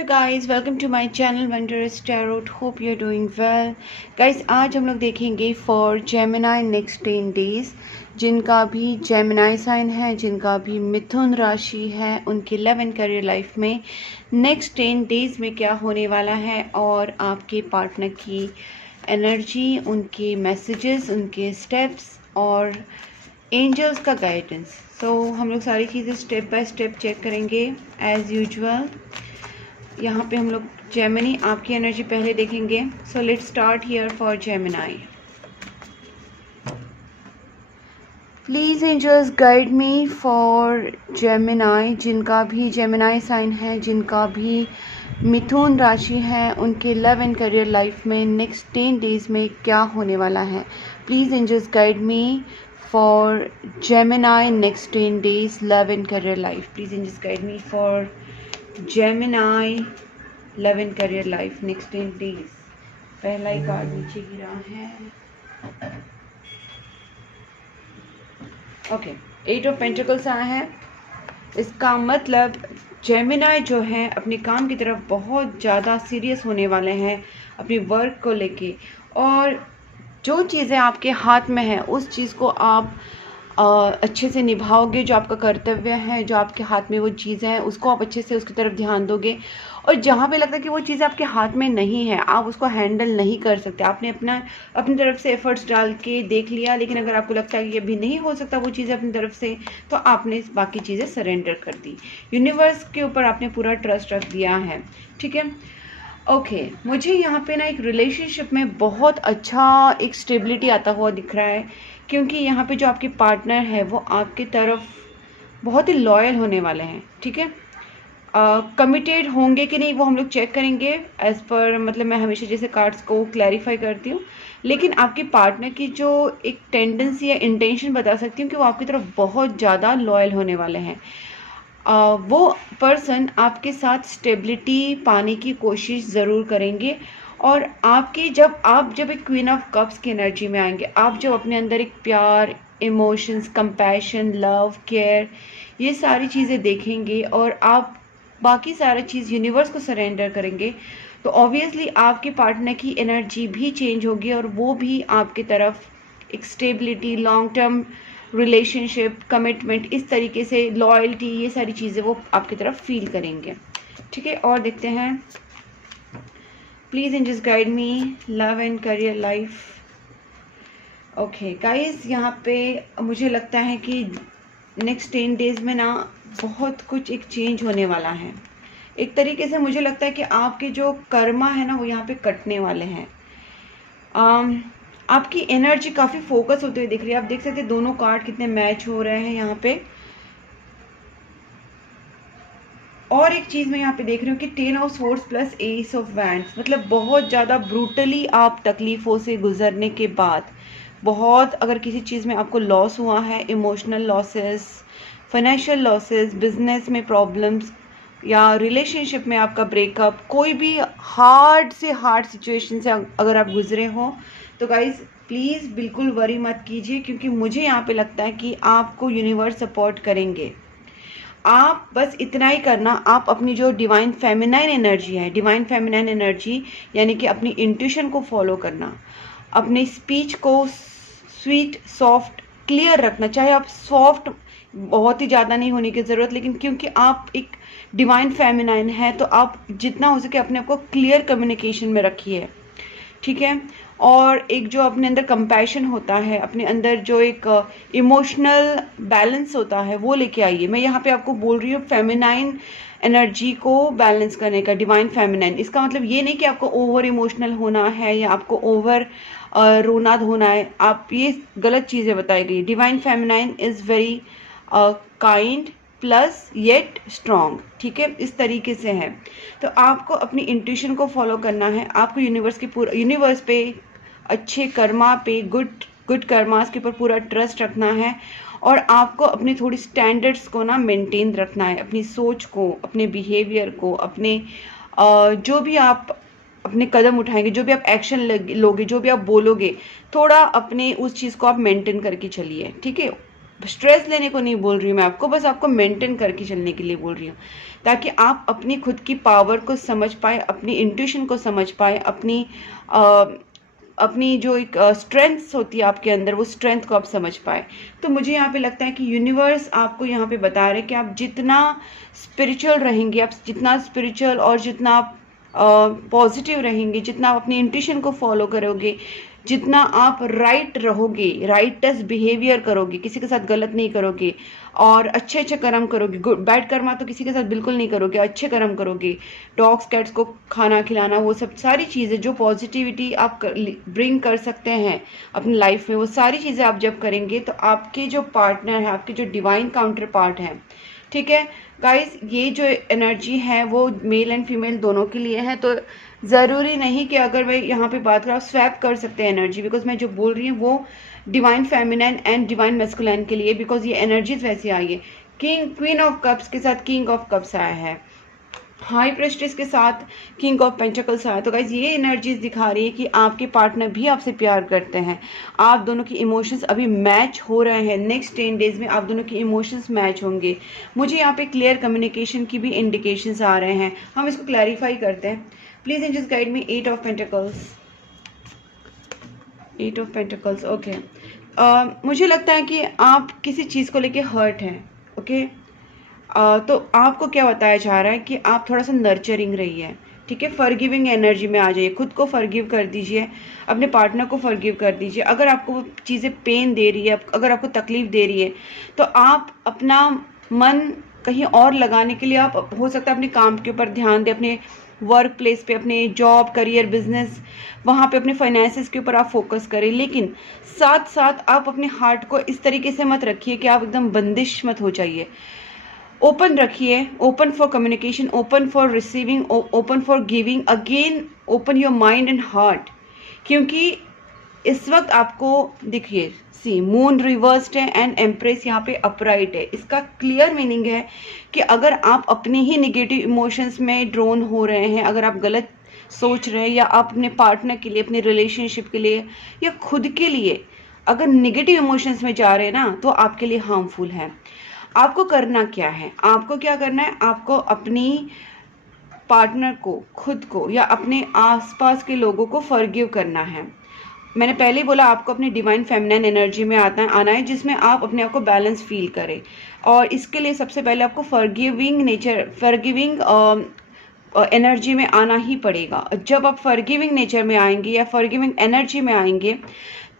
Hello guys, welcome to my channel Wondrous Tarot. Hope you are doing well. Guys, आज हम लोग देखेंगे for Gemini next 10 days. जिनका भी जेमिनाई साइन है, जिनका भी मिथुन राशि है, उनके लव एंड करियर लाइफ में नेक्स्ट 10 डेज में क्या होने वाला है और आपके पार्टनर की एनर्जी, उनके मैसेजेस, उनके स्टेप्स और एंजल्स का गाइडेंस। सो हम लोग सारी चीज़ें स्टेप बाय स्टेप चेक करेंगे एज़ यूजुअल। यहाँ पे हम लोग जेमिनी आपकी एनर्जी पहले देखेंगे। So let's start here for Gemini. Please angels guide me for Gemini. जिनका भी जेमिनाई साइन है, जिनका भी मिथुन राशि है, उनके लव एंड करियर लाइफ में नेक्स्ट 10 डेज में क्या होने वाला है। Please angels guide me for Gemini next 10 days love and career life. Please angels guide me for Gemini love and career life next 10 days. पहला ही कार्ड नीचे गिरा है। ओके, 8 ऑफ पेंटिकल्स आया है। इसका मतलब जेमिनाई जो है अपने काम की तरफ बहुत ज़्यादा सीरियस होने वाले हैं अपनी वर्क को लेके, और जो चीज़ें आपके हाथ में है उस चीज़ को आप अच्छे से निभाओगे। जो आपका कर्तव्य है, जो आपके हाथ में वो चीज़ें हैं, उसको आप अच्छे से उसकी तरफ ध्यान दोगे। और जहाँ पे लगता है कि वो चीज़ें आपके हाथ में नहीं है, आप उसको हैंडल नहीं कर सकते, आपने अपनी तरफ से एफर्ट्स डाल के देख लिया, लेकिन अगर आपको लगता है कि ये भी नहीं हो सकता वो चीज़ें अपनी तरफ से, तो आपने बाकी चीज़ें सरेंडर कर दी। यूनिवर्स के ऊपर आपने पूरा ट्रस्ट रख दिया है, ठीक है। ओके, मुझे यहाँ पे ना एक रिलेशनशिप में बहुत अच्छा एक स्टेबिलिटी आता हुआ दिख रहा है, क्योंकि यहाँ पे जो आपके पार्टनर है वो आपकी तरफ बहुत ही लॉयल होने वाले हैं, ठीक है। कमिटेड होंगे कि नहीं वो हम लोग चेक करेंगे एज पर, मतलब मैं हमेशा जैसे कार्ड्स को क्लैरिफाई करती हूँ, लेकिन आपके पार्टनर की जो एक टेंडेंसी या इंटेंशन बता सकती हूँ कि वो आपकी तरफ बहुत ज़्यादा लॉयल होने वाले हैं। वो पर्सन आपके साथ स्टेबिलिटी पाने की कोशिश ज़रूर करेंगे, और आपकी जब एक क्वीन ऑफ कप्स की एनर्जी में आएंगे, आप जब अपने अंदर एक प्यार, इमोशंस, कंपैशन, लव, केयर, ये सारी चीज़ें देखेंगे और आप बाकी सारा चीज़ यूनिवर्स को सरेंडर करेंगे, तो ऑब्वियसली आपके पार्टनर की एनर्जी भी चेंज होगी और वो भी आपकी तरफ एक stability, long term relationship, commitment, इस तरीके से लॉयल्टी, ये सारी चीज़ें वो आपकी तरफ फील करेंगे, ठीक है। और देखते हैं, please angels guide me love and career life. Okay guys, यहाँ पे मुझे लगता है कि नेक्स्ट 10 डेज में ना बहुत कुछ एक चेंज होने वाला है। एक तरीके से मुझे लगता है कि आपके जो कर्मा है ना वो यहाँ पे कटने वाले हैं। आपकी एनर्जी काफ़ी फोकस होते हुए दिख रही है। आप देख सकते हैं दोनों कार्ड कितने मैच हो रहे हैं यहाँ पे। और एक चीज़ मैं यहाँ पे देख रही हूँ कि 10 of swords plus S of wands, मतलब बहुत ज़्यादा ब्रूटली आप तकलीफ़ों से गुजरने के बाद, बहुत अगर किसी चीज़ में आपको लॉस हुआ है, emotional losses, financial losses, business में प्रॉब्लम्स, या रिलेशनशिप में आपका ब्रेकअप, कोई भी हार्ड से हार्ड सिचुएशन से अगर आप गुजरे हो, तो गाइज प्लीज़ बिल्कुल वरी मत कीजिए, क्योंकि मुझे यहाँ पे लगता है कि आपको यूनिवर्स सपोर्ट करेंगे। आप बस इतना ही करना, आप अपनी जो डिवाइन फेमिनाइन एनर्जी है, डिवाइन फेमिनाइन एनर्जी यानी कि अपनी इंट्यूशन को फॉलो करना, अपने स्पीच को स्वीट, सॉफ्ट, क्लियर रखना। चाहे आप सॉफ्ट बहुत ही ज़्यादा नहीं होने की ज़रूरत, लेकिन क्योंकि आप एक डिवाइन फेमिनाइन है तो आप जितना हो सके अपने आप को क्लियर कम्युनिकेशन में रखिए, ठीक है। और एक जो अपने अंदर कंपैशन होता है, अपने अंदर जो एक इमोशनल बैलेंस होता है, वो लेके आइए। मैं यहाँ पे आपको बोल रही हूँ फेमिनाइन एनर्जी को बैलेंस करने का, डिवाइन फेमिनाइन। इसका मतलब ये नहीं कि आपको ओवर इमोशनल होना है या आपको ओवर रोना धोना है, आप ये गलत चीज़ें बताई गई। Divine feminine is very kind plus yet strong, ठीक है, इस तरीके से है। तो आपको अपनी इंट्यूशन को फॉलो करना है, आपको यूनिवर्स पे, अच्छे कर्मा पे, गुड कर्मास के ऊपर पूरा ट्रस्ट रखना है, और आपको अपनी थोड़ी स्टैंडर्ड्स को ना मेंटेन रखना है, अपनी सोच को, अपने बिहेवियर को, अपने जो भी आप अपने कदम उठाएंगे, जो भी आप एक्शन लोगे, जो भी आप बोलोगे, थोड़ा अपने उस चीज़ को आप मेंटेन करके चलिए, ठीक है। स्ट्रेस लेने को नहीं बोल रही हूँ मैं आपको, बस आपको मेंटेन करके चलने के लिए बोल रही हूँ, ताकि आप अपनी खुद की पावर को समझ पाए, अपनी इंट्यूशन को समझ पाए, अपनी जो एक स्ट्रेंथ्स होती है आपके अंदर, वो स्ट्रेंथ को आप समझ पाए। तो मुझे यहाँ पे लगता है कि यूनिवर्स आपको यहाँ पे बता रहे हैं कि आप जितना स्पिरिचुअल रहेंगे, आप जितना स्पिरिचुअल और जितना आप पॉजिटिव रहेंगे, जितना आप अपनी इंट्यूशन को फॉलो करोगे, जितना आप राइट रहोगे, राइटस बिहेवियर करोगे, किसी के साथ गलत नहीं करोगे और अच्छे अच्छे कर्म करोगे, गुड बैड कर्मा तो किसी के साथ बिल्कुल नहीं करोगे, अच्छे कर्म करोगे, डॉग्स कैट्स को खाना खिलाना, वो सब सारी चीज़ें जो पॉजिटिविटी आप ब्रिंग कर सकते हैं अपनी लाइफ में, वो सारी चीज़ें आप जब करेंगे तो आपके जो पार्टनर है, आपके जो डिवाइन काउंटर पार्ट है, ठीक है गाइस, ये जो एनर्जी है वो मेल एंड फीमेल दोनों के लिए है। तो ज़रूरी नहीं कि अगर मैं यहाँ पे बात करूँ, स्वैप कर सकते हैं एनर्जी, बिकॉज मैं जो बोल रही हूँ वो divine feminine and divine masculine के लिए, बिकॉज ये एनर्जीज वैसी आई है। किंग क्वीन ऑफ कप्स के साथ किंग ऑफ कप्स आया है, हाई प्रेस्टिस के साथ किंग ऑफ पेंटिकल्स आया। तो गाइज ये एनर्जीज दिखा रही है कि आपके पार्टनर भी आपसे प्यार करते हैं, आप दोनों की इमोशंस अभी मैच हो रहे हैं, नेक्स्ट 10 डेज में आप दोनों की इमोशंस मैच होंगे। मुझे यहाँ पे क्लियर कम्युनिकेशन की भी इंडिकेशंस आ रहे हैं, हम इसको क्लैरिफाई करते हैं। Please angels guide me. 8 of pentacles, 8 of pentacles, okay. मुझे लगता है कि आप किसी चीज़ को लेके हर्ट हैं, ओके। तो आपको क्या बताया जा रहा है कि आप थोड़ा सा नर्चरिंग रहिए, ठीक है, फॉरगिविंग एनर्जी में आ जाइए, खुद को फॉरगिव कर दीजिए, अपने पार्टनर को फॉरगिव कर दीजिए। अगर आपको वो चीज़ें पेन दे रही है, अगर आपको तकलीफ दे रही है, तो आप अपना मन कहीं और लगाने के लिए आप हो सकता है अपने काम के ऊपर ध्यान दें, अपने वर्क प्लेस पे, अपने जॉब, करियर, बिजनेस, वहाँ पे अपने फाइनेंसेस के ऊपर आप फोकस करें। लेकिन साथ साथ आप अपने हार्ट को इस तरीके से मत रखिए कि आप एकदम बंदिश मत हो जाइए। ओपन रखिए, open for communication, open for receiving, open for giving, again open your mind and heart. क्योंकि इस वक्त आपको देखिए, सी मून रिवर्स्ड है एंड एम्प्रेस यहाँ पे अपराइट है। इसका क्लियर मीनिंग है कि अगर आप अपने ही निगेटिव इमोशंस में ड्रोन हो रहे हैं, अगर आप गलत सोच रहे हैं, या आप अपने पार्टनर के लिए, अपने रिलेशनशिप के लिए या खुद के लिए अगर निगेटिव इमोशंस में जा रहे हैं ना, तो आपके लिए हार्मफुल है। आपको करना क्या है, आपको क्या करना है, आपको अपनी पार्टनर को, खुद को या अपने आसपास के लोगों को फॉरगिव करना है। मैंने पहले ही बोला आपको अपनी डिवाइन फेमिनाइन एनर्जी में आना है, जिसमें आप अपने आप को बैलेंस फील करें। और इसके लिए सबसे पहले आपको फॉरगिविंग एनर्जी में आना ही पड़ेगा। जब आप फॉरगिविंग नेचर में आएंगे या फॉरगिविंग एनर्जी में आएंगे,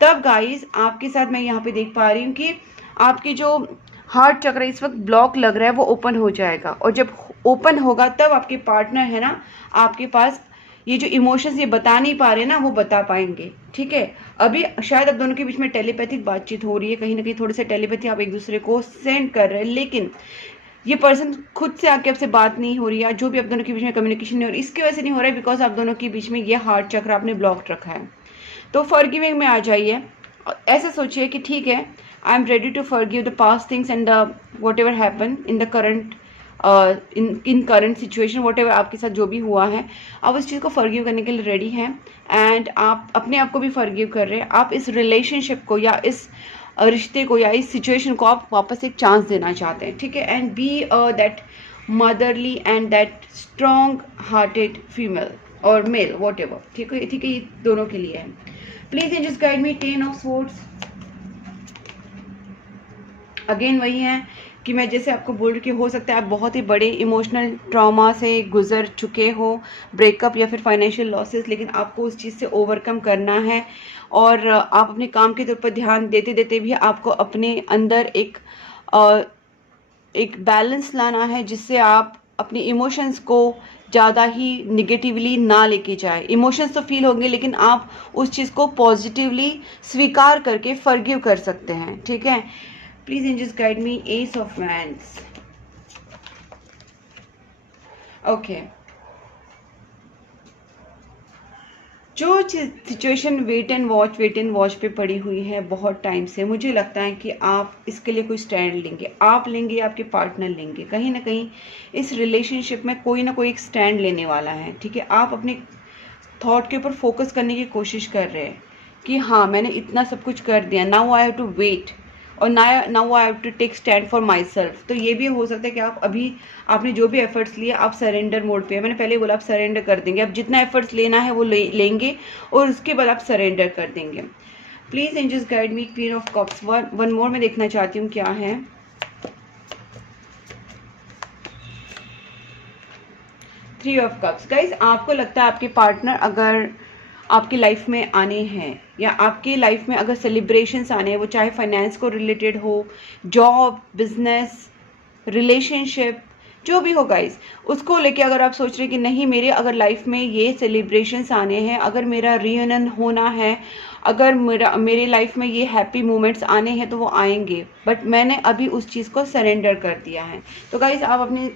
तब गाइज आपके साथ मैं यहाँ पे देख पा रही हूँ कि आपकी जो हार्ट चक्र इस वक्त ब्लॉक लग रहा है वो ओपन हो जाएगा। और जब ओपन होगा तब आपके पार्टनर है ना, आपके पास ये जो इमोशंस ये बता नहीं पा रहे ना, वो बता पाएंगे, ठीक है। अभी शायद आप दोनों के बीच में टेलीपैथिक बातचीत हो रही है, कहीं ना कहीं थोड़े से टेलीपैथी आप एक दूसरे को सेंड कर रहे हैं, लेकिन ये पर्सन खुद से आके आपसे बात नहीं हो रही है, जो भी आप दोनों के बीच में कम्युनिकेशन नहीं हो रही, इसकी वजह से नहीं हो रहा है बिकॉज आप दोनों के बीच में ये हार्ट चक्र आपने ब्लॉक रखा है। तो फॉरगिविंग में आ जाइए, ऐसे सोचिए कि ठीक है, I am ready to forgive the past things and whatever happen in the current in current situation, whatever आपके साथ जो भी हुआ है, आप उस चीज़ को फॉरगिव करने के लिए रेडी हैं। एंड आप अपने आप को भी फॉरगिव कर रहे हैं, आप इस रिलेशनशिप को या इस रिश्ते को या इस सिचुएशन को आप वापस एक चांस देना चाहते हैं, ठीक है। And be that motherly and that strong hearted female और मेल, वॉट एवर, ठीक है, ठीक है, ये दोनों के लिए है। Please angels guide me. 10 of swords, again वही है कि मैं जैसे आपको बोल रही कि हो सकता है आप बहुत ही बड़े इमोशनल ट्रॉमा से गुजर चुके हो, ब्रेकअप या फिर फाइनेंशियल लॉसेस, लेकिन आपको उस चीज़ से ओवरकम करना है। और आप अपने काम के ऊपर ध्यान देते देते भी आपको अपने अंदर एक बैलेंस लाना है, जिससे आप अपने इमोशंस को ज़्यादा ही निगेटिवली ना लेके जाए। इमोशंस तो फील होंगे, लेकिन आप उस चीज़ को पॉजिटिवली स्वीकार करके फॉरगिव कर सकते हैं, ठीक है। Please angels guide me. Ace of wands, okay. जो सिचुएशन वेट एंड वॉच पे पड़ी हुई है बहुत टाइम से, मुझे लगता है कि आप इसके लिए कोई स्टैंड लेंगे, आप लेंगे, आपके पार्टनर लेंगे, कहीं ना कहीं इस रिलेशनशिप में कोई ना कोई एक स्टैंड लेने वाला है, ठीक है। आप अपने थॉट के ऊपर फोकस करने की कोशिश कर रहे हैं कि हाँ, मैंने इतना सब कुछ कर दिया, now I have to wait, और now I have to take stand for myself. तो ये भी हो सकता है कि आप अभी आपने जो भी एफर्ट्स लिए आप सरेंडर मोड पे है। मैंने पहले बोला आप सरेंडर कर देंगे, आप जितना एफर्ट्स लेना है वो लेंगे और उसके बाद आप सरेंडर कर देंगे। Please angels guide me, queen of cups. One more मैं देखना चाहती हूँ क्या है। Three of cups. गाइज आपको लगता है आपके पार्टनर अगर आपकी लाइफ में आने हैं या आपकी लाइफ में अगर सेलिब्रेशंस आने हैं, वो चाहे फाइनेंस को रिलेटेड हो, जॉब, बिजनेस, रिलेशनशिप, जो भी हो गाइज, उसको लेके अगर आप सोच रहे कि नहीं मेरे अगर लाइफ में ये सेलिब्रेशंस आने हैं, अगर मेरा रियूनियन होना है, अगर मेरे लाइफ में ये हैप्पी मोमेंट्स आने हैं तो वो आएंगे, बट मैंने अभी उस चीज़ को सरेंडर कर दिया है। तो गाइज आप अपने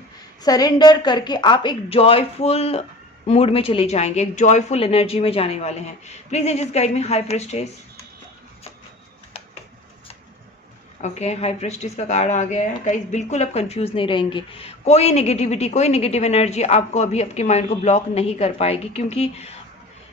सरेंडर करके आप एक जॉयफुल मूड में चले जाएंगे, एक जॉयफुल एनर्जी में जाने वाले हैं। Please angels guide me, high prestige. Okay, high prestige का कार्ड आ गया है। गाइस बिल्कुल आप कंफ्यूज नहीं रहेंगे, कोई नेगेटिविटी, कोई नेगेटिव एनर्जी आपको अभी आपके माइंड को ब्लॉक नहीं कर पाएगी, क्योंकि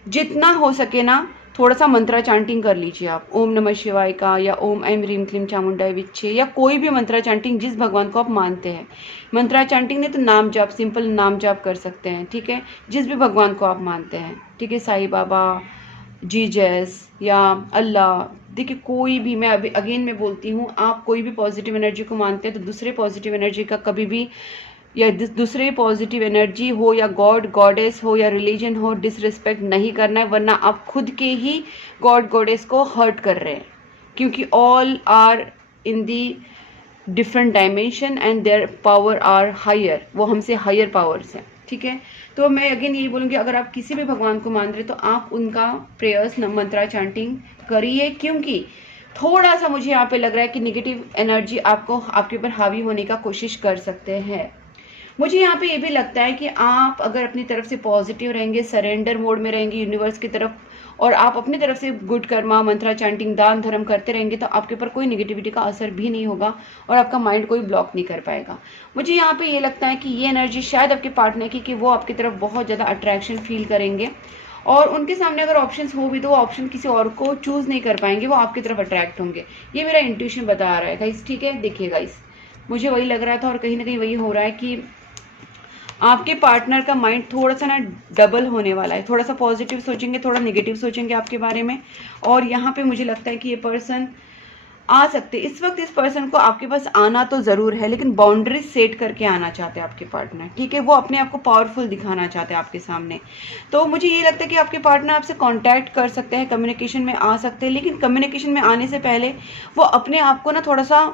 जितना हो सके ना थोड़ा सा मंत्रा चांटिंग कर लीजिए आप, ओम नमः शिवाय का या ओम ऐं ह्रीं क्लीं चामुंडाय विच्चे, या कोई भी मंत्रा चांटिंग जिस भगवान को आप मानते हैं। मंत्रा चांटिंग नहीं तो नाम जाप, सिंपल नाम जाप कर सकते हैं, ठीक है, जिस भी भगवान को आप मानते हैं, ठीक है, साईं बाबा, जीजस या अल्लाह। देखिए कोई भी, मैं अभी अगेन मैं बोलती हूँ, आप कोई भी पॉजिटिव एनर्जी को मानते हैं तो दूसरे पॉजिटिव एनर्जी का कभी भी, या दूसरे पॉजिटिव एनर्जी हो या गॉड गॉडेस हो या रिलीजन हो, डिसरिस्पेक्ट नहीं करना है, वरना आप खुद के ही गॉड गॉडेस को हर्ट कर रहे हैं, क्योंकि all are in the different dimension and their power are higher, वो हमसे हायर पावर्स हैं, ठीक है। तो मैं अगेन यही बोलूँगी, अगर आप किसी भी भगवान को मान रहे तो आप उनका प्रेयर्स मंत्रा चांटिंग करिए, क्योंकि थोड़ा सा मुझे यहाँ पे लग रहा है कि नेगेटिव एनर्जी आपको आपके ऊपर हावी होने का कोशिश कर सकते हैं। मुझे यहाँ पे ये भी लगता है कि आप अगर अपनी तरफ से पॉजिटिव रहेंगे, सरेंडर मोड में रहेंगे यूनिवर्स की तरफ, और आप अपनी तरफ से गुड कर्मा, मंत्रा चांटिंग, दान धर्म करते रहेंगे, तो आपके ऊपर कोई नेगेटिविटी का असर भी नहीं होगा और आपका माइंड कोई ब्लॉक नहीं कर पाएगा। मुझे यहाँ पे ये लगता है कि ये एनर्जी शायद आपके पार्टनर की, कि वो आपकी तरफ बहुत ज़्यादा अट्रैक्शन फील करेंगे, और उनके सामने अगर ऑप्शंस हो भी तो वो ऑप्शन किसी और को चूज़ नहीं कर पाएंगे, वो आपकी तरफ अट्रैक्ट होंगे। ये मेरा इंट्यूशन बता रहा है गाइस, ठीक है। देखिए गाइस, मुझे वही लग रहा था और कहीं ना कहीं वही हो रहा है कि आपके पार्टनर का माइंड थोड़ा सा ना डबल होने वाला है, थोड़ा सा पॉजिटिव सोचेंगे, थोड़ा नेगेटिव सोचेंगे आपके बारे में। और यहाँ पे मुझे लगता है कि ये पर्सन आ सकते, इस वक्त इस पर्सन को आपके पास आना तो ज़रूर है, लेकिन बाउंड्रीज सेट करके आना चाहते हैं आपके पार्टनर, ठीक है। वो अपने आप को पावरफुल दिखाना चाहते हैं आपके सामने। तो मुझे ये लगता है कि आपके पार्टनर आपसे कांटेक्ट कर सकते हैं, कम्युनिकेशन में आ सकते हैं, लेकिन कम्युनिकेशन में आने से पहले वो अपने आप को ना थोड़ा सा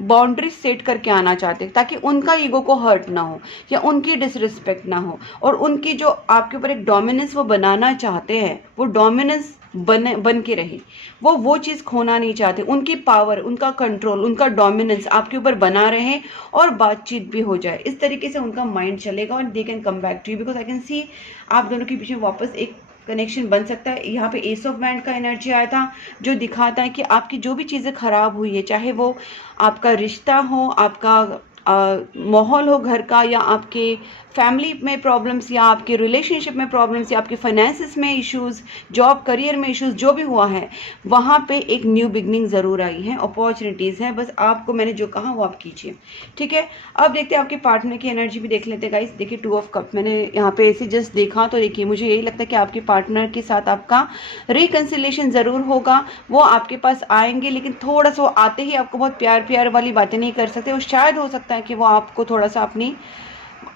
बाउंड्रीज सेट करके आना चाहते हैं, ताकि उनका ईगो को हर्ट ना हो या उनकी डिसरिस्पेक्ट ना हो, और उनकी जो आपके ऊपर एक डोमिनेंस वो बनाना चाहते हैं, वो डोमिनेंस बन के रहे। वो चीज़ खोना नहीं चाहते, उनकी पावर, उनका कंट्रोल, उनका डोमिनेंस आपके ऊपर बना रहे और बातचीत भी हो जाए। इस तरीके से उनका माइंड चलेगा और they can come back to you, because I can see आप दोनों के बीच में वापस एक कनेक्शन बन सकता है। यहाँ पे एस ऑफ बैंड का एनर्जी आया था, जो दिखाता है कि आपकी जो भी चीज़ें खराब हुई है, चाहे वो आपका रिश्ता हो, आपका माहौल हो घर का, या आपके फैमिली में प्रॉब्लम्स, या आपके रिलेशनशिप में प्रॉब्लम्स, या आपके फाइनेंसिस में इश्यूज, जॉब करियर में इश्यूज, जो भी हुआ है, वहाँ पे एक न्यू बिगनिंग ज़रूर आई है, अपॉर्चुनिटीज़ हैं। बस आपको मैंने जो कहा वो आप कीजिए, ठीक है। अब देखते हैं आपके पार्टनर की एनर्जी भी देख लेते हैं गाइस। देखिए 2 ऑफ कप मैंने यहाँ पे ऐसे जस्ट देखा, तो देखिए मुझे यही लगता है कि आपके पार्टनर के साथ आपका रिकन्सिलेशन ज़रूर होगा। वो आपके पास आएंगे, लेकिन थोड़ा सा आते ही आपको बहुत प्यार प्यार वाली बातें नहीं कर सकते, और शायद हो सकता है कि वो आपको थोड़ा सा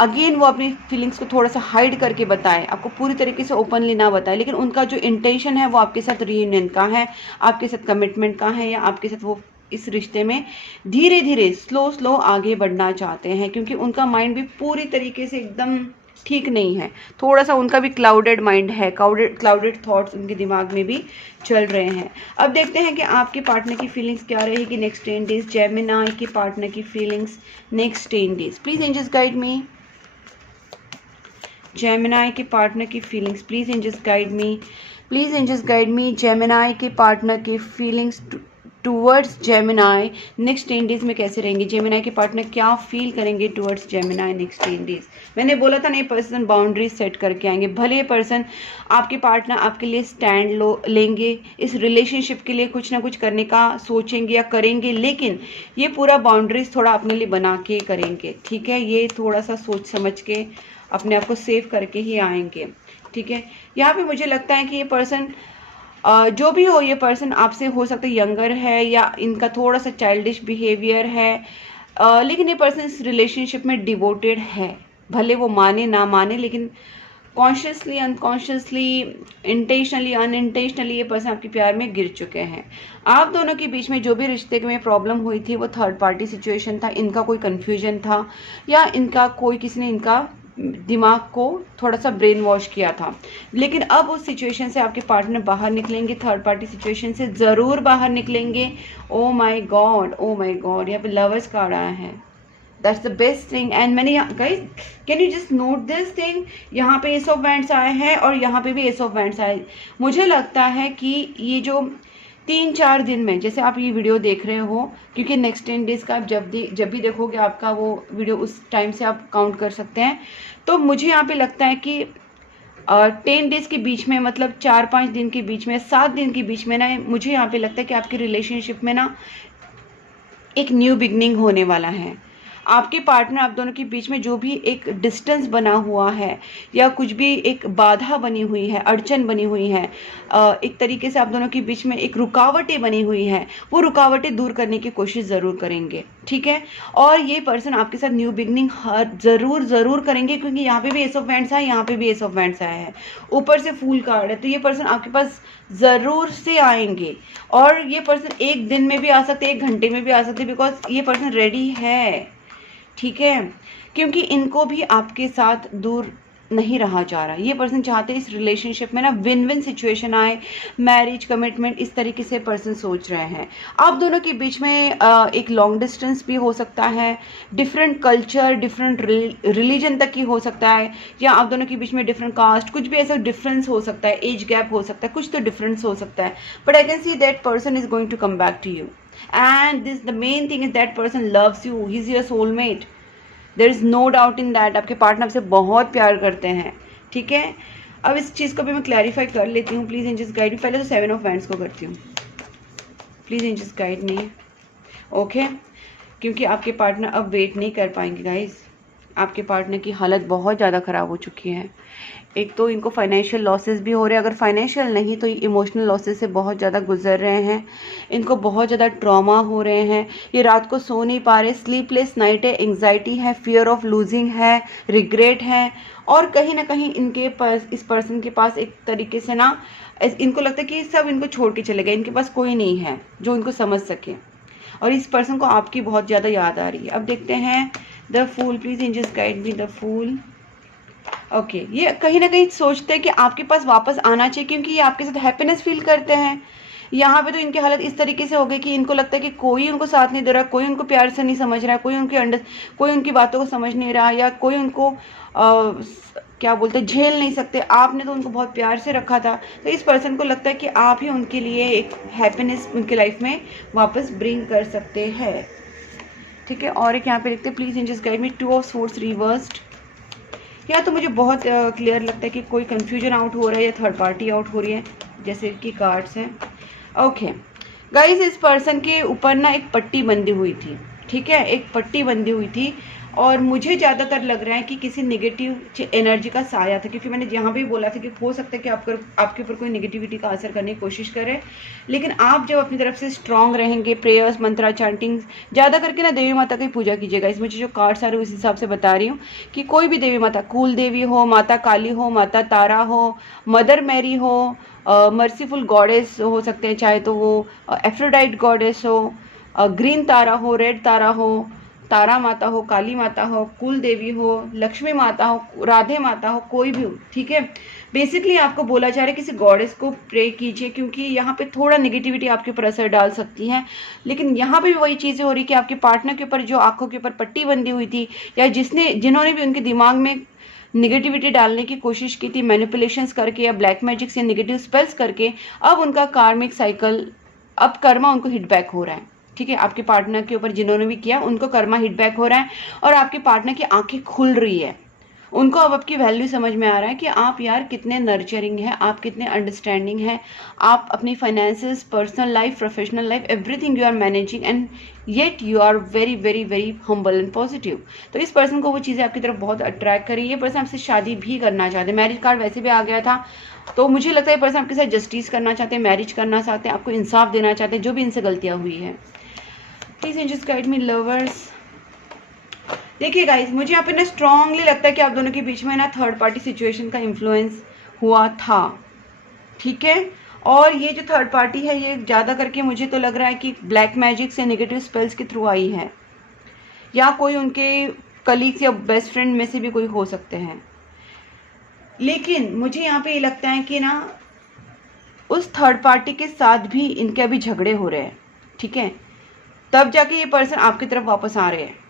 वो अपनी फीलिंग्स को थोड़ा सा हाइड करके बताए, आपको पूरी तरीके से ओपनली ना बताए, लेकिन उनका जो इंटेंशन है वो आपके साथ रियूनियन का है, आपके साथ कमिटमेंट का है, या आपके साथ वो इस रिश्ते में धीरे धीरे स्लो आगे बढ़ना चाहते हैं, क्योंकि उनका माइंड भी पूरी तरीके से एकदम ठीक नहीं है, थोड़ा सा उनका भी क्लाउडेड माइंड है, क्लाउडेड थॉट्स उनके दिमाग में भी चल रहे हैं। अब देखते हैं कि आपके पार्टनर की फीलिंग्स क्या रहेगी नेक्स्ट 10 डेज। जेमिनी के पार्टनर की feelings next 10 days, please angels guide me. Gemini के पार्टनर की feelings, please angels guide me, please angels guide me. Gemini के पार्टनर की feelings towards Gemini next 10 days में कैसे रहेंगे, जेमिनाई के पार्टनर क्या फील करेंगे टूवर्ड्स जेमिनाई नेक्स्ट 10 डेज। मैंने बोला था ना, ये पर्सन बाउंड्रीज सेट करके आएंगे। भले ये पर्सन आपके पार्टनर आपके लिए स्टैंड लेंगे, इस रिलेशनशिप के लिए कुछ ना कुछ करने का सोचेंगे या करेंगे, लेकिन ये पूरा बाउंड्रीज थोड़ा अपने लिए बना के करेंगे, ठीक है। ये थोड़ा सा सोच समझ के अपने आप को सेव करके ही आएंगे, ठीक है। यहाँ पे मुझे लगता है कि ये पर्सन जो भी हो, ये पर्सन आपसे हो सकता है यंगर है या इनका थोड़ा सा चाइल्डिश बिहेवियर है, लेकिन ये पर्सन इस रिलेशनशिप में डिवोटेड है। भले वो माने ना माने, लेकिन कॉन्शियसली अनकॉन्शियसली इंटेंशनली अनइंटेंशनली ये पर्सन आपके प्यार में गिर चुके हैं। आप दोनों के बीच में जो भी रिश्ते में प्रॉब्लम हुई थी वो थर्ड पार्टी सिचुएशन था, इनका कोई कन्फ्यूजन था या इनका कोई किसी ने इनका दिमाग को थोड़ा सा ब्रेन वॉश किया था। लेकिन अब उस सिचुएशन से आपके पार्टनर बाहर निकलेंगे, थर्ड पार्टी सिचुएशन से ज़रूर बाहर निकलेंगे। Oh my god, oh my god, यहाँ पे लवर्स कार्ड आया है। That's the best thing. And मैंने guys can you just note this thing, यहाँ पे एस ऑफ वैंड्स आए हैं और यहाँ पे भी एस ऑफ वैंड्स आए। मुझे लगता है कि ये जो 3-4 दिन में, जैसे आप ये वीडियो देख रहे हो, क्योंकि नेक्स्ट 10 डेज़ का आप जब भी देखोगे आपका वो वीडियो उस टाइम से आप काउंट कर सकते हैं। तो मुझे यहाँ पे लगता है कि 10 डेज़ के बीच में, मतलब 4-5 दिन के बीच में, 7 दिन के बीच में ना, मुझे यहाँ पे लगता है कि आपकी रिलेशनशिप में ना एक न्यू बिगनिंग होने वाला है। आपके पार्टनर आप दोनों के बीच में जो भी एक डिस्टेंस बना हुआ है या कुछ भी एक बाधा बनी हुई है, अड़चन बनी हुई है, एक तरीके से आप दोनों के बीच में एक रुकावटें बनी हुई हैं, वो रुकावटें दूर करने की कोशिश ज़रूर करेंगे, ठीक है। और ये पर्सन आपके साथ न्यू बिगनिंग ज़रूर करेंगे, क्योंकि यहाँ पे भी एस ऑफ वैंड्स है, यहाँ पे भी एस ऑफ वैंड्स आया है, ऊपर से फूल कार्ड है। तो ये पर्सन आपके पास ज़रूर से आएंगे और ये पर्सन एक दिन में भी आ सकते, 1 घंटे में भी आ सकते, बिकॉज ये पर्सन रेडी है, ठीक है। क्योंकि इनको भी आपके साथ दूर नहीं रहा जा रहा। ये पर्सन चाहते हैं इस रिलेशनशिप में ना विन विन सिचुएशन आए, मैरिज कमिटमेंट, इस तरीके से पर्सन सोच रहे हैं। आप दोनों के बीच में एक लॉन्ग डिस्टेंस भी हो सकता है, डिफरेंट कल्चर, डिफरेंट रिलीजन तक की हो सकता है, या आप दोनों के बीच में डिफरेंट कास्ट, कुछ भी ऐसा डिफरेंस हो सकता है, एज गैप हो सकता है, कुछ तो डिफरेंस हो सकता है। But I can see that person is going to come back to you, and this the main thing is that person loves you, he's your soulmate, there is no doubt in that। आपके partner आपसे बहुत प्यार करते हैं, ठीक है। अब इस चीज़ को भी मैं क्लैरिफाई कर लेती हूँ। प्लीज़ एंजल्स गाइड, पहले तो 7 ऑफ वैंड्स को करती हूँ। Please angels guide me, okay. क्योंकि आपके पार्टनर अब वेट नहीं कर पाएंगे गाइज। आपके पार्टनर की हालत बहुत ज़्यादा ख़राब हो चुकी है। एक तो इनको फाइनेंशियल लॉसेस भी हो रहे हैं, अगर फाइनेंशियल नहीं तो इमोशनल लॉसेस से बहुत ज़्यादा गुजर रहे हैं। इनको बहुत ज़्यादा ट्रॉमा हो रहे हैं, ये रात को सो नहीं पा रहे, स्लीपलेस नाइट है, एंग्जाइटी है, फियर ऑफ लूजिंग है, रिग्रेट है, और कहीं ना कहीं इनके पास, इस पर्सन के पास एक तरीके से ना इनको लगता है कि सब इनको छोड़ के चले गए, इनके पास कोई नहीं है जो इनको समझ सके, और इस पर्सन को आपकी बहुत ज़्यादा याद आ रही है। अब देखते हैं the fool, please angels guide me the fool. Okay, ये कहीं ना कहीं सोचते हैं कि आपके पास वापस आना चाहिए, क्योंकि ये आपके साथ हैप्पीनेस फील करते हैं। यहाँ पे तो इनकी हालत इस तरीके से हो गई कि इनको लगता है कि कोई उनको साथ नहीं दे रहा, कोई उनको प्यार से नहीं समझ रहा है, कोई उनकी बातों को समझ नहीं रहा, या कोई उनको क्या बोलते हैं, झेल नहीं सकते। आपने तो उनको बहुत प्यार से रखा था, तो इस पर्सन को लगता है कि आप ही उनके लिए एक हैप्पीनेस उनके लाइफ में वापस ब्रिंग कर सकते हैं, ठीक है। और एक यहाँ पे लिखते हैं please angels guide me 2 of swords reversed. या तो मुझे बहुत क्लियर लगता है कि कोई कंफ्यूजन आउट हो रहा है या थर्ड पार्टी आउट हो रही है, जैसे कि कार्ड्स हैं। ओके गाइस, इस पर्सन के ऊपर ना एक पट्टी बंधी हुई थी, ठीक है, एक पट्टी बंधी हुई थी, और मुझे ज़्यादातर लग रहा है कि किसी नेगेटिव एनर्जी का साया था, क्योंकि मैंने यहाँ भी बोला था कि हो सकता है कि आपके ऊपर कोई नेगेटिविटी का असर करने की कोशिश करे। लेकिन आप जब अपनी तरफ से स्ट्रांग रहेंगे, प्रेयर्स, मंत्रा, चैंटिंग ज़्यादा करके ना देवी माता की पूजा कीजिएगा। इस मुझे जो कार्ड्स आ रहे हैं उस हिसाब से बता रही हूँ कि कोई भी देवी माता, कुल देवी हो, माता काली हो, माता तारा हो, मदर मैरी हो, मर्सीफुल गॉडेस हो सकते हैं, चाहे तो वो एफ्रोडाइट गॉडेस हो, ग्रीन तारा हो, रेड तारा हो, तारा माता हो, काली माता हो, कुल देवी हो, लक्ष्मी माता हो, राधे माता हो, कोई भी हो, ठीक है। बेसिकली आपको बोला जा रहा है किसी गॉडेस को प्रे कीजिए, क्योंकि यहाँ पे थोड़ा नेगेटिविटी आपके ऊपर असर डाल सकती है। लेकिन यहाँ पे भी वही चीज़ें हो रही कि आपके पार्टनर के ऊपर जो आंखों के ऊपर पट्टी बंधी हुई थी, या जिन्होंने भी उनके दिमाग में निगेटिविटी डालने की कोशिश की थी मैनिपुलेशंस करके या ब्लैक मैजिक्स या नेगेटिव स्पेल्स करके, अब उनका कार्मिक साइकिल अब कर्मा उनको हिट बैक हो रहा है, ठीक है। आपके पार्टनर के ऊपर जिन्होंने भी किया उनको कर्मा हिट बैक हो रहा है और आपके पार्टनर की आंखें खुल रही है। उनको अब आपकी वैल्यू समझ में आ रहा है कि आप यार कितने नर्चरिंग हैं, आप कितने अंडरस्टैंडिंग हैं, आप अपनी finances, personal life, professional life, everything you are managing and yet you are very very very humble and positive. तो इस पर्सन को वो चीज़ें आपकी तरफ बहुत अट्रैक्ट करी। ये पर्सन आपसे शादी भी करना चाहते हैं, मैरिज कार्ड वैसे भी आ गया था, तो मुझे लगता है ये पर्सन आपके साथ जस्टिस करना चाहते हैं, मैरिज करना चाहते हैं, आपको इंसाफ देना चाहते हैं जो भी इनसे गलतियाँ हुई है। Please angels guide me lovers. देखिए गाइज, मुझे यहाँ पे ना स्ट्रांगली लगता है कि आप दोनों के बीच में ना थर्ड पार्टी सिचुएशन का इन्फ्लुएंस हुआ था, ठीक है। और ये जो थर्ड पार्टी है ये ज़्यादा करके मुझे तो लग रहा है कि ब्लैक मैजिक से नेगेटिव स्पेल्स के थ्रू आई है, या कोई उनके कलीग्स या बेस्ट फ्रेंड में से भी कोई हो सकते हैं। लेकिन मुझे यहाँ पे ये लगता है कि ना उस थर्ड पार्टी के साथ भी इनके अभी झगड़े हो रहे हैं, ठीक है, तब जाके ये पर्सन आपकी तरफ वापस आ रहे हैं।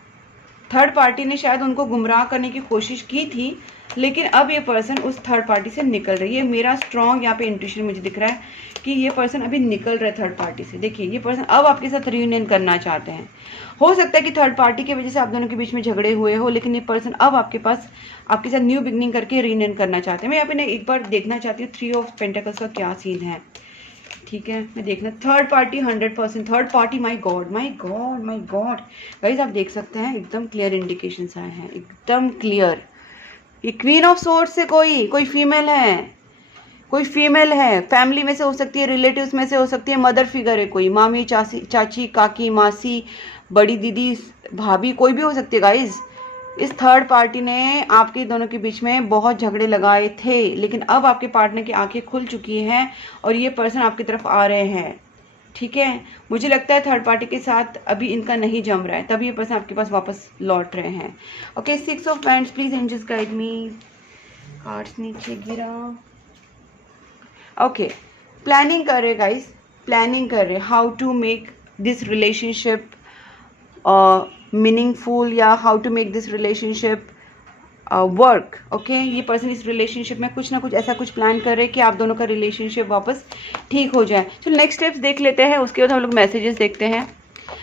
थर्ड पार्टी ने शायद उनको गुमराह करने की कोशिश की थी, लेकिन अब ये पर्सन उस थर्ड पार्टी से निकल रही है। मेरा स्ट्रॉन्ग यहाँ पे इंट्यूशन मुझे दिख रहा है कि ये पर्सन अभी निकल रहा है थर्ड पार्टी से। देखिए ये पर्सन अब आपके साथ रियूनियन करना चाहते हैं। हो सकता है कि थर्ड पार्टी की वजह से आप दोनों के बीच में झगड़े हुए हो, लेकिन ये पर्सन अब आपके साथ न्यू बिगनिंग करके रियूनियन करना चाहते हैं। मैं यहाँ पे एक बार देखना चाहती हूँ 3 ऑफ पेंटिकल्स का क्या सीन है, ठीक है। मैं देखना third party 100%, third party, my God my God my God guys, आप देख सकते हैं एकदम क्लियर इंडिकेशंस आए हैं, एकदम क्लियर। ये क्वीन ऑफ सोर्ड से कोई फीमेल है, कोई फीमेल है, फैमिली में से हो सकती है, रिलेटिव्स में से हो सकती है, मदर फिगर है, कोई मामी, चाची, काकी, मासी, बड़ी दीदी, भाभी, कोई भी हो सकती है गाइज। इस थर्ड पार्टी ने आपके दोनों के बीच में बहुत झगड़े लगाए थे, लेकिन अब आपके पार्टनर की आंखें खुल चुकी हैं और ये पर्सन आपकी तरफ आ रहे हैं, ठीक है। मुझे लगता है थर्ड पार्टी के साथ अभी इनका नहीं जम रहा है, तभी ये पर्सन आपके पास वापस लौट रहे हैं। Okay, 6 of pents, please angels guide me. Cards नीचे गिरा। ओके, प्लानिंग कर रहे गाइस, प्लानिंग कर रहे how to make this relationship meaningful, या how to make this relationship work. Okay, ये पर्सन इस रिलेशनशिप में कुछ ना कुछ ऐसा कुछ प्लान कर रहे हैं कि आप दोनों का रिलेशनशिप वापस ठीक हो जाए। तो नेक्स्ट स्टेप्स देख लेते हैं, उसके बाद हम लोग मैसेजेस देखते हैं।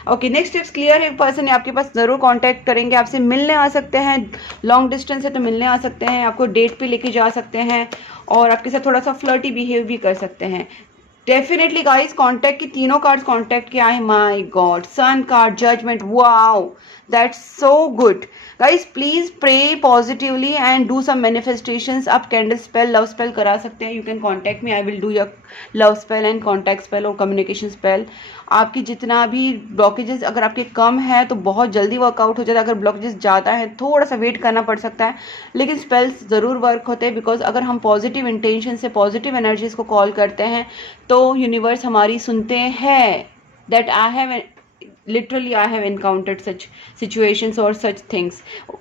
ओके, नेक्स्ट स्टेप्स क्लियर है। पर्सन आपके पास ज़रूर कांटेक्ट करेंगे, आपसे मिलने आ सकते हैं, लॉन्ग डिस्टेंस है तो मिलने आ सकते हैं, आपको डेट पे लेके जा सकते हैं और आपके साथ थोड़ा सा फ्लर्टी बिहेव भी कर सकते हैं। डेफिनेटली गाइस, कॉन्टैक्ट की तीनों कार्ड्स कॉन्टैक्ट के आए। My god, sun card, judgement, wow, that's so good guys. Please pray positively and do some manifestations. आप कैंडल स्पेल, लव स्पेल करा सकते हैं। You can contact me, I will do your love spell and contact spell और communication spell. आपकी जितना भी blockages अगर आपके कम है तो बहुत जल्दी वर्कआउट हो जाता है, अगर ब्लॉकेजेस ज़्यादा है थोड़ा सा वेट करना पड़ सकता है, लेकिन स्पेल्स ज़रूर वर्क होते हैं। बिकॉज अगर हम पॉजिटिव इंटेंशन से पॉजिटिव एनर्जीज को कॉल करते हैं तो यूनिवर्स हमारी सुनते हैं। That I have literally I have encountered such situations or such things.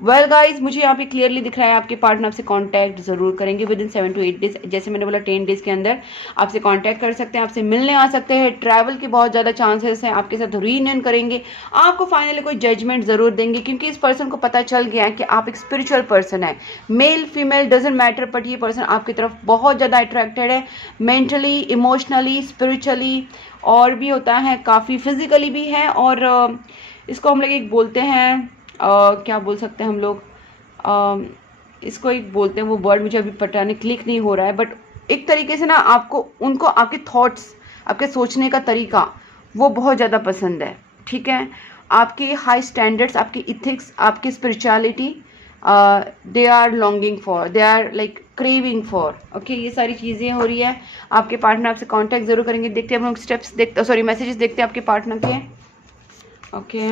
Well guys, मुझे यहाँ पे क्लियरली दिख रहा है आपके पार्टनर आपसे कांटेक्ट जरूर करेंगे विद इन 7 to 8 डेज। जैसे मैंने बोला 10 डेज के अंदर आपसे कांटेक्ट कर सकते हैं, आपसे मिलने आ सकते हैं। ट्रैवल के बहुत ज़्यादा चांसेस हैं, आपके साथ रीयूनियन करेंगे, आपको फाइनली कोई जजमेंट ज़रूर देंगे, क्योंकि इस पर्सन को पता चल गया है कि आप एक स्पिरिचुअल पर्सन है। Male female doesn't matter, but ये पर्सन आपकी तरफ बहुत ज़्यादा अट्रैक्टेड है, मेंटली, इमोशनली, स्पिरिचुअली, और भी होता है काफ़ी फिजिकली भी है। और इसको हम लोग एक बोलते हैं क्या बोल सकते हैं हम लोग, इसको एक बोलते हैं, वो वर्ड मुझे अभी पता नहीं, क्लिक नहीं हो रहा है, बट एक तरीके से ना आपको उनको आपके थॉट्स, आपके सोचने का तरीका वो बहुत ज़्यादा पसंद है, ठीक है। आपके हाई स्टैंडर्ड्स, आपकी इथिक्स, आपकी spirituality, they are longing for, they are like craving for. Okay, ये सारी चीज़ें हो रही है। आपके पार्टनर आपसे कांटेक्ट जरूर करेंगे। देखते हैं हम लोग स्टेप्स, देखते, सॉरी, मैसेजेस देखते हैं आपके पार्टनर के। Okay,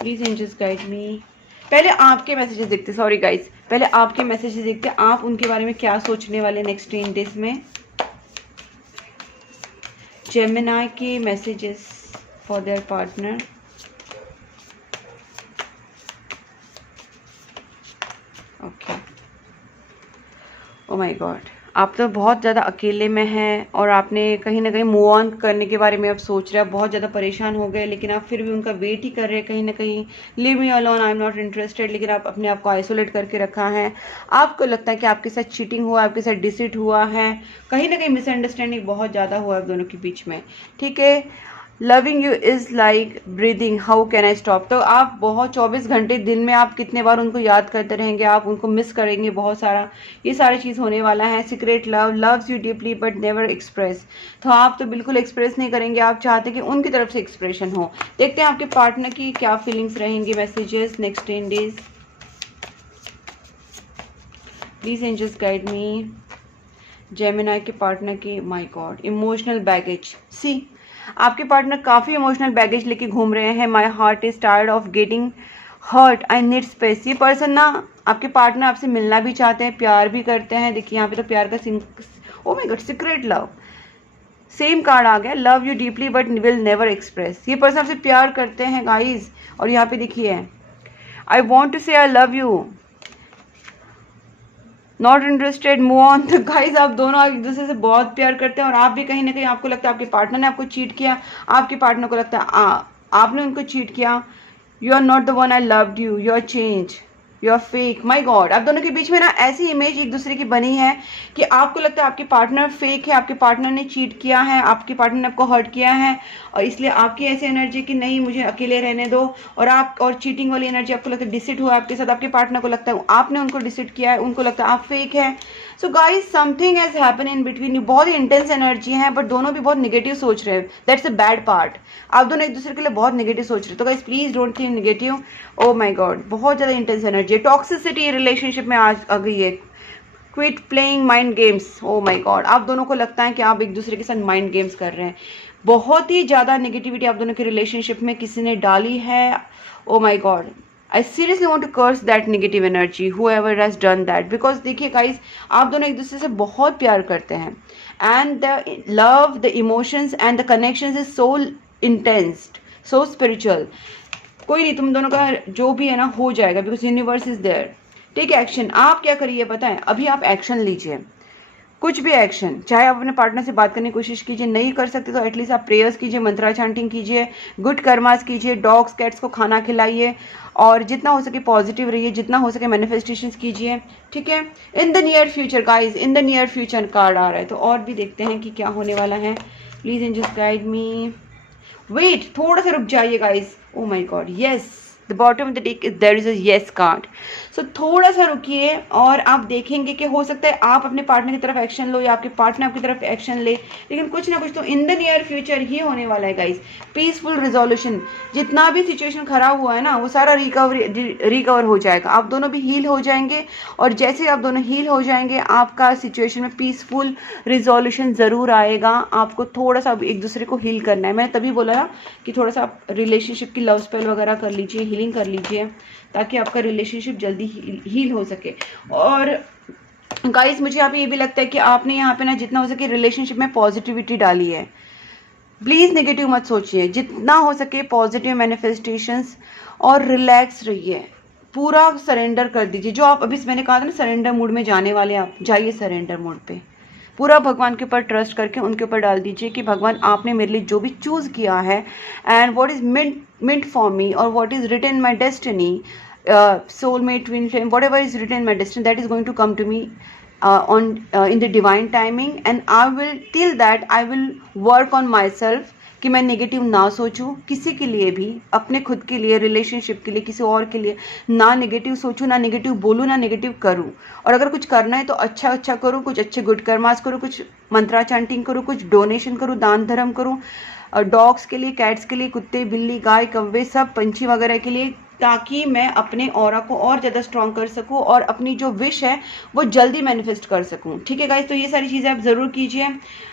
please angels guide me. पहले आपके मैसेजेस देखते, सॉरी गाइस, पहले आपके मैसेजेस देखते हैं, आप उनके बारे में क्या सोचने वाले नेक्स्ट 10 डेज में। जेमिनी के messages for their partner. Okay, O my God, आप तो बहुत ज़्यादा अकेले में हैं और आपने कहीं ना कहीं मूव ऑन करने के बारे में आप सोच रहे हैं, बहुत ज़्यादा परेशान हो गए, लेकिन आप फिर भी उनका वेट ही कर रहे हैं कहीं ना कहीं। Leave me alone, I am not interested, लेकिन आप अपने आप को आइसोलेट करके रखा है। आपको लगता है कि आपके साथ चीटिंग हुआ, आपके साथ डिसिट हुआ है, कहीं ना कहीं मिसअंडरस्टैंडिंग बहुत ज़्यादा हुआ है आप दोनों के बीच में, ठीक है। Loving you is like breathing, how can I stop. तो आप बहुत 24 घंटे दिन में आप कितने बार उनको याद करते रहेंगे, आप उनको मिस करेंगे बहुत सारा, ये सारी चीज़ होने वाला है। Secret love, loves you deeply but never express, तो आप तो बिल्कुल एक्सप्रेस नहीं करेंगे, आप चाहते कि उनकी तरफ से एक्सप्रेशन हो। देखते हैं आपके पार्टनर की क्या फीलिंग्स रहेंगी। Messages next 10 days, please angels guide me. Gemini के पार्टनर की, my god, emotional baggage. See, आपके पार्टनर काफ़ी इमोशनल बैगेज लेके घूम रहे हैं। My heart is tired of getting hurt, I need space. ये पर्सन ना, आपके पार्टनर आपसे मिलना भी चाहते हैं, प्यार भी करते हैं। देखिए यहाँ पे तो प्यार का oh my god, secret love, same card आ गया। Love you deeply but will never express, ये पर्सन आपसे प्यार करते हैं गाइज। और यहाँ पे देखिए, आई वॉन्ट टू से I love you, not interested, move on. तो गाइज आप दोनों एक दूसरे से बहुत प्यार करते हैं और आप भी कहीं ना कहीं, आपको लगता है आपके पार्टनर ने आपको चीट किया, आपके पार्टनर को लगता है आपने उनको चीट किया। You are not the one I loved you, you are change, you are fake. My god, आप दोनों के बीच में ना ऐसी इमेज एक दूसरे की बनी है कि आपको लगता है आपके पार्टनर फेक है, आपके पार्टनर ने चीट किया है, आपके पार्टनर ने आपको हर्ट किया है, और इसलिए आपकी ऐसी एनर्जी कि नहीं मुझे अकेले रहने दो। और चीटिंग वाली एनर्जी, आपको लगता है डिसिट हुआ आपके साथ, आपके पार्टनर को लगता है आपने उनको डिसिट किया है, उनको लगता है आप फेक है। So guys something has happen in between you, बहुत ही इंटेंस एनर्जी है, बट दोनों भी बहुत नेगेटिव सोच रहे हैं। दैट्स अ बैड पार्ट, आप दोनों एक दूसरे के लिए बहुत नेगेटिव सोच रहे हैं। तो guys please don't think negative. O my God, बहुत ज़्यादा इंटेंस एनर्जी है, टॉक्सिसिटी रिलेशनशिप में आ गई है। Quit playing mind games, O my God, आप दोनों को लगता है कि आप एक दूसरे के साथ माइंड गेम्स कर रहे हैं। बहुत ही ज़्यादा नेगेटिविटी आप दोनों के रिलेशनशिप में किसी ने डाली है। ओ my God, I seriously want to curse that negative energy, whoever has done that, because देखिए guys, आप दोनों एक दूसरे से बहुत प्यार करते हैं, and the love, the emotions and the connections is so intense, so spiritual. कोई नहीं, तुम दोनों का जो भी है ना हो जाएगा, because universe is there. Take action. आप क्या करिए पता है, अभी आप एक्शन लीजिए, कुछ भी एक्शन, चाहे आप अपने पार्टनर से बात करने की कोशिश कीजिए, नहीं कर सकते तो एटलीस्ट आप प्रेयर्स कीजिए, मंत्रा चैंटिंग कीजिए, गुड कर्मास कीजिए, डॉग्स कैट्स को खाना खिलाइए, और जितना हो सके पॉजिटिव रहिए, जितना हो सके मैनिफेस्टेशंस कीजिए, ठीक है। In the near future guys, in the near future card आ रहा है, तो और भी देखते हैं कि क्या होने वाला है। Please angels guide me. Wait, थोड़ा सा रुक जाइए guys. Oh my god, yes, the bottom of the deck is there is a yes card. So थोड़ा सा रुकिए और आप देखेंगे कि हो सकता है आप अपने पार्टनर की तरफ एक्शन लो या आपके पार्टनर आपकी तरफ एक्शन ले, लेकिन कुछ ना कुछ तो इन द नियर फ्यूचर ही होने वाला है गाइस। पीसफुल रिजोल्यूशन, जितना भी सिचुएशन खराब हुआ है ना वो सारा रिकवर हो जाएगा, आप दोनों भी हील हो जाएंगे, और जैसे आप दोनों हील हो जाएंगे आपका सिचुएशन में पीसफुल रिजोल्यूशन ज़रूर आएगा। आपको थोड़ा सा एक दूसरे को हील करना है, मैंने तभी बोला ना कि थोड़ा सा आप रिलेशनशिप की लव स्पेल वगैरह कर लीजिए, हीलिंग कर लीजिए, ताकि आपका रिलेशनशिप जल्दी हील हो सके। और गाइस मुझे यहाँ पे ये भी लगता है कि आपने यहाँ पे ना जितना हो सके रिलेशनशिप में पॉजिटिविटी डाली है। प्लीज़ नेगेटिव मत सोचिए, जितना हो सके पॉजिटिव मैनिफेस्टेशंस, और रिलैक्स रहिए, पूरा सरेंडर कर दीजिए। जो आप अभी मैंने कहा था ना सरेंडर मोड में जाने वाले, आप जाइए सरेंडर मोड पे, पूरा भगवान के ऊपर ट्रस्ट करके उनके ऊपर डाल दीजिए कि भगवान आपने मेरे लिए जो भी चूज़ किया है, and what is meant for me, और what is written my destiny, soulmate, twin flame, whatever is written in my destiny, that is going to come to me in the divine timing, and I will, till that I will work on myself कि मैं negative ना सोचूं किसी के लिए भी, अपने खुद के लिए, रिलेशनशिप के लिए, किसी और के लिए ना नेगेटिव सोचूं, ना नेगेटिव बोलूं, ना नेगेटिव करूं, और अगर कुछ करना है तो अच्छा करूं, कुछ अच्छे गुड कर्मास करूं, कुछ मंत्रा चैंटिंग करूं, कुछ डोनेशन करूं, दान धर्म करूं, डॉग्स के लिए, कैट्स के लिए, कुत्ते बिल्ली गाय कौवे सब पंछी वगैरह के लिए, ताकि मैं अपने ऑरा को और ज़्यादा स्ट्रॉन्ग कर सकूं और अपनी जो विश है वो जल्दी मैनिफेस्ट कर सकूं। ठीक है गाइस, तो ये सारी चीज़ें आप ज़रूर कीजिए।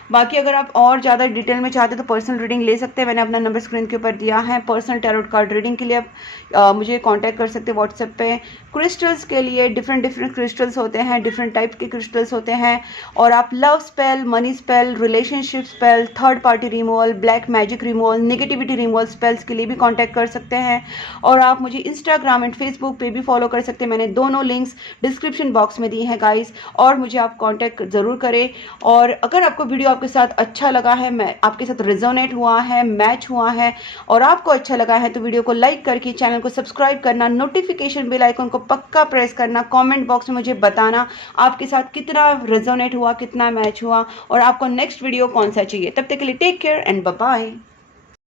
बाकी अगर आप और ज़्यादा डिटेल में चाहते हैं तो पर्सनल रीडिंग ले सकते हैं। मैंने अपना नंबर स्क्रीन के ऊपर दिया है। पर्सनल टैरोट कार्ड रीडिंग के लिए आप मुझे कांटेक्ट कर सकते हैं व्हाट्सएप पे। क्रिस्टल्स के लिए डिफरेंट क्रिस्टल्स होते हैं, डिफरेंट टाइप के क्रिस्टल्स होते हैं। और आप love spell, money spell, relationship spell, third party removal, black magic removal, negativity removal spells के लिए भी कॉन्टैक्ट कर सकते हैं। और आप मुझे इंस्टाग्राम एंड फेसबुक पे भी फॉलो कर सकते हैं। मैंने दोनों लिंक्स डिस्क्रिप्शन बॉक्स में दी हैं गाइस, और मुझे आप कांटेक्ट ज़रूर करें। और अगर आपको वीडियो आपके साथ अच्छा लगा है, मैं आपके साथ रिजोनेट हुआ है, मैच हुआ है और आपको अच्छा लगा है, तो वीडियो को लाइक करके चैनल को सब्सक्राइब करना, नोटिफिकेशन बेल आइकन को पक्का प्रेस करना, कमेंट बॉक्स में मुझे बताना आपके साथ कितना रिजोनेट हुआ, कितना मैच हुआ और आपको नेक्स्ट वीडियो कौन सा चाहिए। तब तक के लिए take care and bye bye.